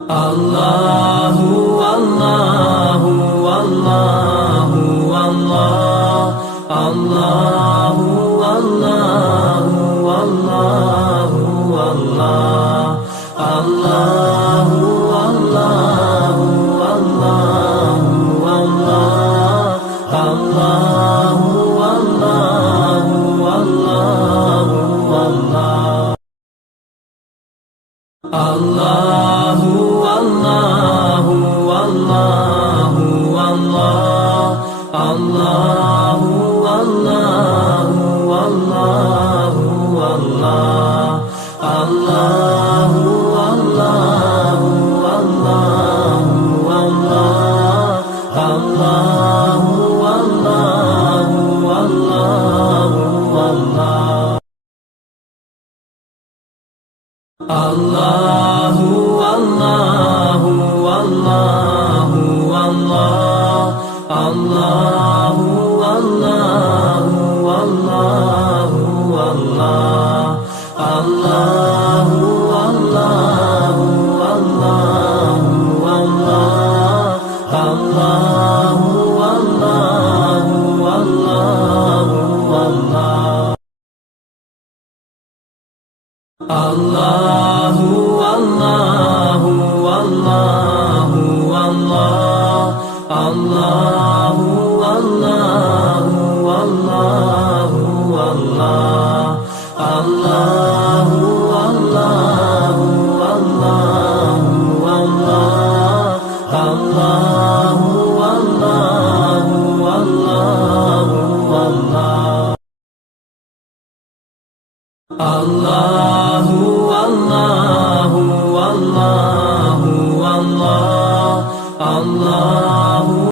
الله والله والله والله الله والله والله والله الله والله والله والله الله والله والله والله الله والله والله والله الله والله والله والله الله والله والله والله الله والله والله والله الله والله والله والله الله والله والله والله الله والله والله والله الله والله والله والله الله والله والله والله الله والله والله والله الله والله والله والله الله والله والله والله الله والله والله والله الله